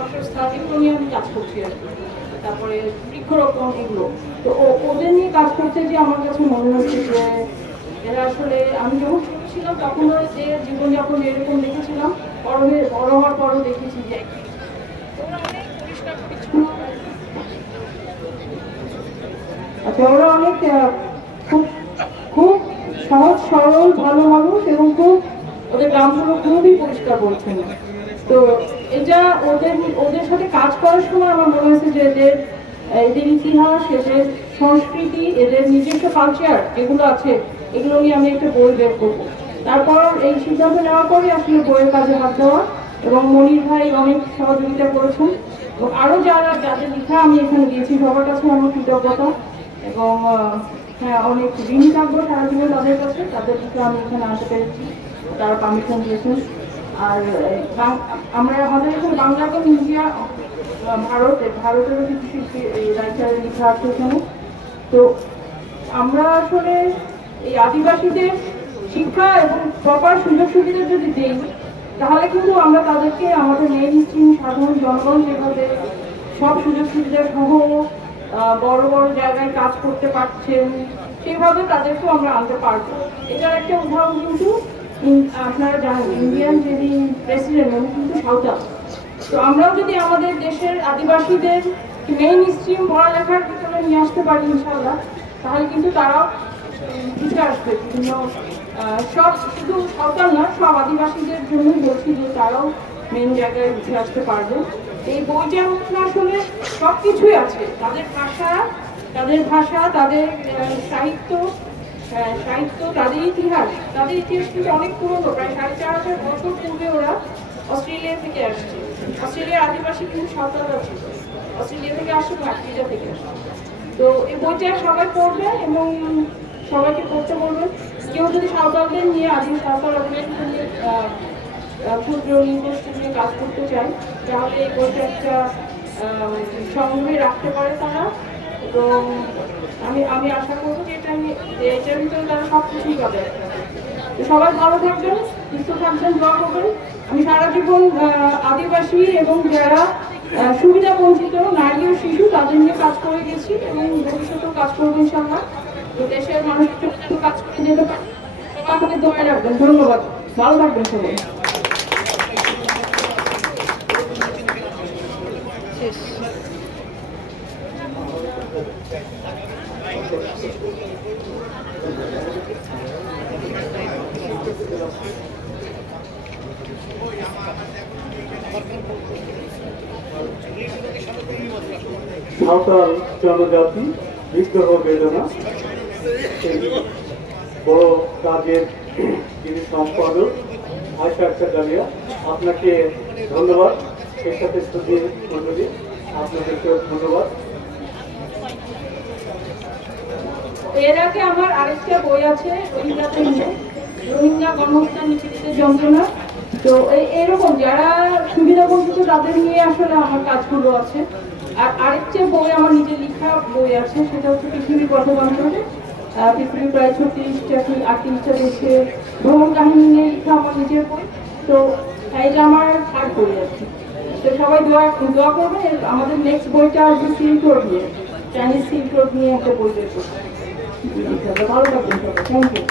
বাসস্থান এগুলো নিয়ে আমি কাজ করছি আর কি, তারপরে বৃক্ষরোপণ এগুলো। তো ওদের নিয়ে কাজ করতে যে আমার কাছে মনে হচ্ছে যে এরা আসলে আমি যখন ছোট ছিলাম তখন যে জীবনযাপন এরকম দেখেছিলাম, বড় হওয়ার পরও দেখেছি যে ওরা অনেক পরিষ্কার পরিচ্ছন্ন, আচ্ছা ওরা অনেক খুব খুব সহজ সরল ভালো মানুষ এবং খুব ওদের গ্রামগুলো খুবই পরিষ্কার পরিচ্ছন্ন। তো এটা ওদের সাথে কাজ করার সময় আমার মনে হয়েছে যে এদের ইতিহাস, এদের সংস্কৃতি, এদের নিজস্ব কালচার যেগুলো আছে এগুলো নিয়ে আমি একটা বই বের করবো। তারপর এই সিদ্ধান্ত নেওয়ার পরে আসলে বইয়ের কাজে হাত দেওয়া, এবং মনির ভাই অনেক সহযোগিতা করেছেন, এবং আরো যাদের লেখা আমি এখানে দিয়েছি সবার কাছে আমার কৃতজ্ঞতা, এবং হ্যাঁ অনেক ঋণী থাকবো সারা জীবন তাদের কাছে। তাদের লেখা আমি এখানে আসতে পেরেছি, তারা পারমিশন দিয়েছেন। আর আমাদের এখানে বাংলা এবং ইন্ডিয়া ভারতেরও কিছু শিল্পী রাইটার লেখা আছে এখানে। তো আমরা আসলে এই আদিবাসীদের শিক্ষা এবং প্রপার সুযোগ সুবিধা যদি দেই, তাহলে কিন্তু আমরা তাদেরকে আমাদের মেইন স্ট্রিম সাধারণ জনগণ যেভাবে সব সুযোগ সুবিধা সহ বড় বড় জায়গায় কাজ করতে পারছেন, সেভাবে তাদেরকেও আমরা আনতে পারবো। এটার একটা উদাহরণ কিন্তু আপনারা জানেন, ইন্ডিয়ান যিনি প্রেসিডেন্ট উনি কিন্তু সাঁওতাল। তো আমরাও যদি আমাদের দেশের আদিবাসীদের মেইন স্ট্রিম পড়ালেখার ভিতরে নিয়ে আসতে পারি ইনশাল্লাহ, তাহলে কিন্তু তারাও উঠে আসবে। বিভিন্ন সব শুধু সাঁওতাল না, সব আদিবাসীদের জন্যই বলছি যে তারাও মেইন জায়গায় উঠে আসতে পারবে। এই বইটার মধ্যে আসলে সব কিছুই আছে, তাদের ভাষা, তাদের সাহিত্য, তাদের ইতিহাস কিন্তু অনেক পুরনো, প্রায় 4500 বছর পূর্বে ওরা অস্ট্রেলিয়া থেকে আসছে। অস্ট্রেলিয়ার আদিবাসী কিন্তু সাঁওতালরা ছিল, অস্ট্রেলিয়া থেকে আসছে, ভারতীয় থেকে আসছে। তো এই বইটা সবাই পড়বে এবং সবাইকে পড়তে বলবেন। কেউ যদি সাঁওতালদের নিয়ে সাঁওতাল আদিবাসীদের নিয়ে ক্ষুদ্র নৃগোষ্ঠী নিয়ে কাজ করতে চায়, তাহলে এই বইটা একটা সংগ্রহে রাখতে পারে তারা। এবং আমি আশা করবো যে এটার ভিতরে তারা সব কিছুই পাবে। তো সবাই ভালো থাকবেন, সুস্থ থাকবেন, দোয়া করবেন। আমি সারা জীবন আদিবাসী এবং যারা সুবিধা বঞ্চিত নারী ও শিশু তাদের নিয়ে কাজ করে গেছি এবং ভবিষ্যতেও কাজ করবো ইনশাআল্লাহ। তো দেশের মানুষের জন্য কাজ করে যেতে পারি। সবাই দোয়া রাখবেন। ধন্যবাদ, ভালো থাকবেন সবাই। সাঁওতাল জনজাতি বিদ্রোহ বেদনা, বড় কাজের যিনি সম্পাদক আয়শা আক্তার ডালিয়া, আপনাকে ধন্যবাদ। এর সাথে শ্রুতি মন্ডলী আপনাদেরকেও ধন্যবাদ। এর আগে আমার আরেকটা বই আছে রোহিঙ্গা গণহত্যা নিপীড়িতের যন্ত্রণা। তো এরকম যারা সুবিধা বঞ্চিত তাদের নিয়ে আসলে আমার কাজগুলো আছে। আর আরেকটা বই আমার নিজের লেখা বই আছে, সেটা হচ্ছে পৃথিবীর পথবান্ধবে। পৃথিবীর প্রায় 36-38টা দেশে ভ্রমণ কাহিনী নিয়ে লেখা আমার নিজের বই। তো এটা আমার থার্ড বই আর কি। তো সবাই দোয়া করবে। আমাদের নেক্সট বইটা আসবে সিল্ক রোড নিয়ে, চাইনিজ সিল্ক রোড নিয়ে একটা বই বের করবে। ভালো থাকবেন সবাই, থ্যাংক ইউ।